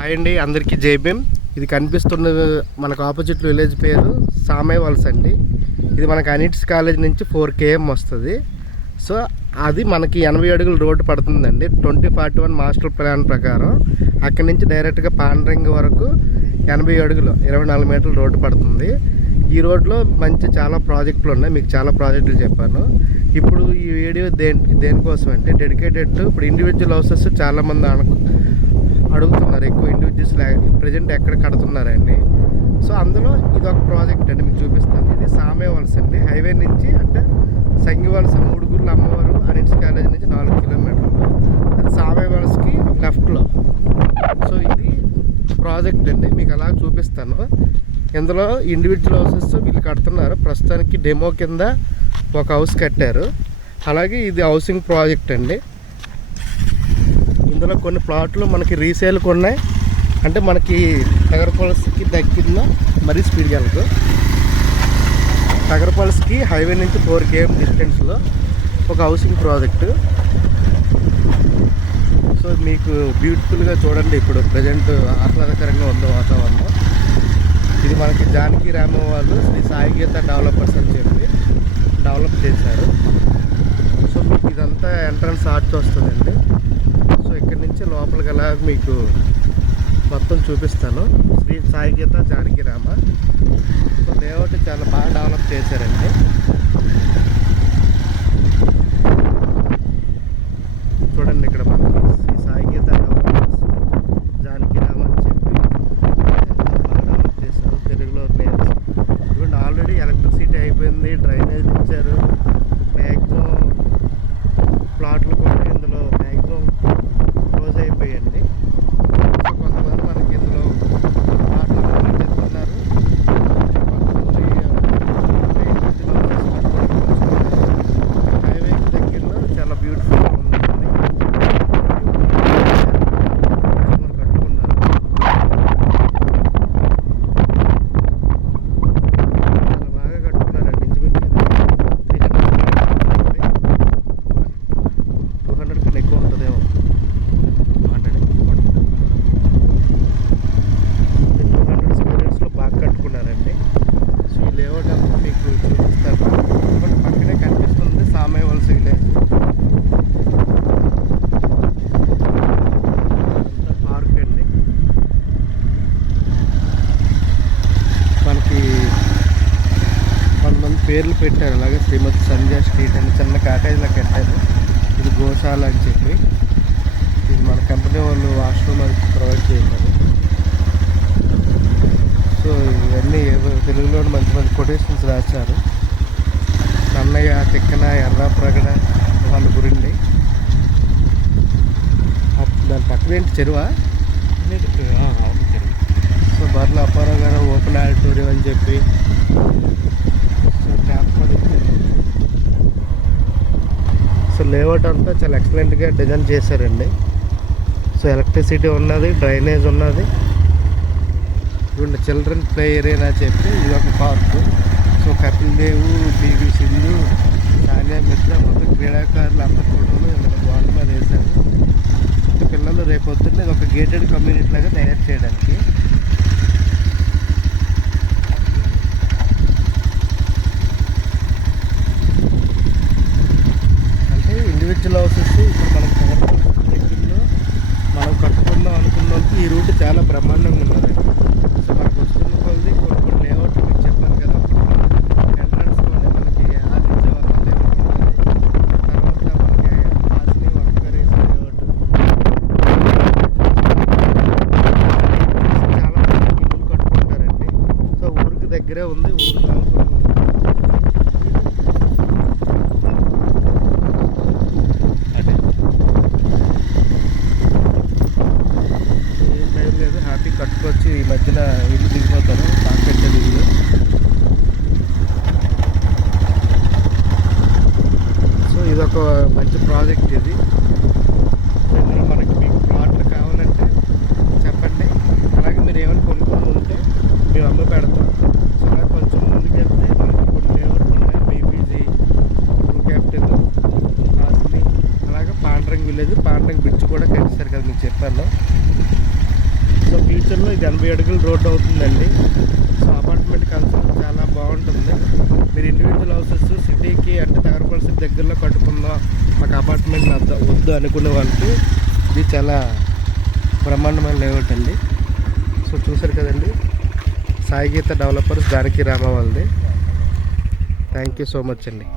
Hi అండి, అందరికీ జై భీమ్. ఇది కనిపిస్తున్న మనకు ఆపోజిట్ విలేజ్ పేరు సామయ్య వలస అండి. ఇది మనకు అనిట్స్ కాలేజ్ నుంచి 4 km వస్తుంది. సో అది మనకి 80 అడుగుల రోడ్డు పడుతుందండి 2041 మాస్టర్ ప్లాన్ ప్రకారం. అక్కడి నుంచి డైరెక్ట్గా పాండ్రంగి వరకు 80 అడుగులు 24 మీటర్ల రోడ్డు పడుతుంది. ఈ రోడ్లో చాలా ప్రాజెక్టులు ఉన్నాయి. మీకు చాలా ప్రాజెక్టులు చెప్పాను. ఇప్పుడు ఈ వీడియో దేనికోసం అంటే డెడికేటెడ్ ఇప్పుడు ఇండివిజువల్ హౌసెస్ చాలామంది అడుగుతున్నారు. ఎక్కువ ఇండివిజువల్స్ ప్రజెంట్ ఎక్కడ కడుతున్నారండి. సో అందులో ఇది ఒక ప్రాజెక్ట్ అండి, మీకు చూపిస్తాను. ఇది సామయ్య వలస అండి. హైవే నుంచి అంటే సంగివలస మూడుగుర్ల అమ్మవారు అనిట్స్ కాలేజ్ నుంచి 4 కిలోమీటర్లు. అది సామయ్య వలసకి లెఫ్ట్లో. సో ఇది ప్రాజెక్ట్ అండి, మీకు అలా చూపిస్తాను. ఇందులో ఇండివిజువల్ హౌసెస్ వీళ్ళు కడుతున్నారు. ప్రస్తుతానికి డెమో కింద ఒక హౌస్ కట్టారు. అలాగే ఇది హౌసింగ్ ప్రాజెక్ట్ అండి. ఇందులో కొన్ని ప్లాట్లు మనకి రీసేల్కి ఉన్నాయి. అంటే మనకి నగరపాలస్కి దగ్గరలో మరీ స్పీడ్గా వెళ్తూ నగరపాలస్కి హైవే నుంచి 4 km డిస్టెన్స్లో ఒక హౌసింగ్ ప్రాజెక్టు. సో మీకు బ్యూటిఫుల్గా చూడండి. ఇప్పుడు ప్రజెంట్ ఆహ్లాదకరంగా ఉంది వాతావరణం. ఇది మనకి జానకి రామ వాళ్ళు శ్రీ సాయి గీత డెవలపర్స్ అని చెప్పి డెవలప్ చేశారు. సో మీకు ఇదంతా ఎంట్రన్స్ ఆర్చ్ వస్తుందండి. సో ఇక్కడి నుంచి లోపలికి అలా మీకు మొత్తం చూపిస్తాను. శ్రీ సాయి గీత జానకి రామ. సో లేఅవుట్ చాలా బాగా డెవలప్ చేశారండి. చూడండి ఇక్కడ మనకి శ్రీ సాయి గీత డెవలపర్స్ జానకి రామ అని చెప్పి బాగా డెవలప్ చేశారు. తెలుగులో నేమ్స్ ఇవ్వండి. ఆల్రెడీ ఎలక్ట్రిసిటీ అయిపోయింది, డ్రైనేజ్ ఇచ్చారు. మ్యాక్సిమం ప్లాట్లు కూడా ఇందులో మ్యాక్సిమం క్లోజ్ అయిపోయాయండి. సో కొంతమంది మనకి ఇందులో ప్లాట్లు చెప్తున్నారు. హైవే దగ్గరలో చాలా బ్యూటిఫుల్గా ఉందండి. కట్టుకున్నారు. చాలా బాగా కట్టుకున్నారండి. ఇంచుమించు 200 కన్నా ఎక్కువ ఉంటుందేమో. 200 స్క్వేర్ యార్డ్స్లో బాగా కట్టుకున్నారండి. సో ఈ లేఅవుట్ అంతా మీకు చూపిస్తాను. బట్ పక్కనే కనిపిస్తుంది సామయ్య వలస విలేజ్. అంతా పార్క్ అండి. మనకి కొంతమంది పేర్లు పెట్టారు. అలాగే శ్రీమతి సంధ్యా స్ట్రీట్ అని చిన్న కాటేజ్లో కట్టారు. ఇది గోశాల అని చెప్పి. ఇది మన కంపెనీ వాళ్ళు వాష్రూమ్ అది ప్రొవైడ్ చేశారు. సో ఇవన్నీ తెలుగులో మంచి మంచి కొటేషన్స్ రాశారు. నన్నయ్య తిక్కన ఎర్ర ప్రగడ వాళ్ళ గురించి. దాని పక్కన ఏంటి చెరువా? సో బర్ల అప్పారావు గారు ఓపెన్ ఆడిటోరియం అని చెప్పి సో ట్యాప్ కూడా ఇచ్చారు. సో లేఅవుట్ అంతా చాలా ఎక్సలెంట్గా డిజైన్ చేశారండి. సో ఎలక్ట్రిసిటీ ఉన్నది, డ్రైనేజ్ ఉన్నది. ఇవ్వండి చిల్డ్రన్ ప్లే ఏరియా అని చెప్పి ఇది ఒక park. So Kapil Dev, P V Sindhu, Sania Mirza మొత్తం క్రీడాకారులు అందరి ఫోటోలు ఇందులో బాల్ మీద వేశారు. పిల్లలు రేపొద్దున్నే ఒక గేటెడ్ కమ్యూనిటీ లాగా తయారు చేయడానికి. అంటే ఇండివిజువల్ హౌసెస్ ఇప్పుడు మనకి దగ్గరలో మనం కట్టుకుందాం అనుకున్న వాళ్ళకి ఈ రూట్ చాలా బ్రహ్మాండంగా ఉన్నది. సో మనకు వస్తున్న కొద్ది కొన్ని లేఅవుట్లు మీకు చెప్పాను కదా. ఎంట్రన్స్లోనే మనకి ఆదిత్య వర్మ తర్వాత మనకి ఆస్ని వర్కరీస్ లేఅవుట్. చాలా మంది ఇల్లు కట్టుకుంటారండి. సో ఊరికి దగ్గరే ఉంది, ఊరు కానుకొని ఉంది. ఏం టైం లేదు, హ్యాపీ కట్టుకొచ్చి ఈ మధ్యన ఇల్లు దిగిపోతారు. బాగా పెట్టేది ఇల్లు. సో ఇదొక మంచి ప్రాజెక్ట్ ఇది. ఇందులో మనకి మీకు ప్లాట్లు కావాలంటే చెప్పండి. అలాగే మీరు ఏమైనా కొనుక్కొని ఉంటే మేము అమ్మ పెడతాం. సో అలా కొంచెం ముందుకు వెళ్తే మనకి కొన్ని లేఅవుట్లు ఉన్నాయి. బీపీజీ, బ్లూ క్యాపిటల్, కాస్ని, అలాగే పాండ్రంగ్ విలేజ్, పాండ్రంగ్ బ్రిడ్జ్ కూడా కట్టిస్తారు కదా మీకు చెప్పాను. సో ఫ్యూచర్లో ఇది 80 అడుగుల రోడ్డు అవుతుందండి. సో అపార్ట్మెంట్ కన్స్ట్రక్షన్ చాలా బాగుంటుంది. మీరు ఇండివిజువల్ హౌసెస్ సిటీకి అంటే తగరపల్లి దగ్గరలో కట్టుకుందాం, మాకు అపార్ట్మెంట్ వద్దు అనుకునే వాళ్ళకి ఇది చాలా బ్రహ్మాండమైన లేఅవుట్ అండి. సో చూసారు కదండి, సాయి గీత డెవలపర్స్ జానకి రామ వాళ్ళది. థ్యాంక్ యూ సో మచ్ అండి.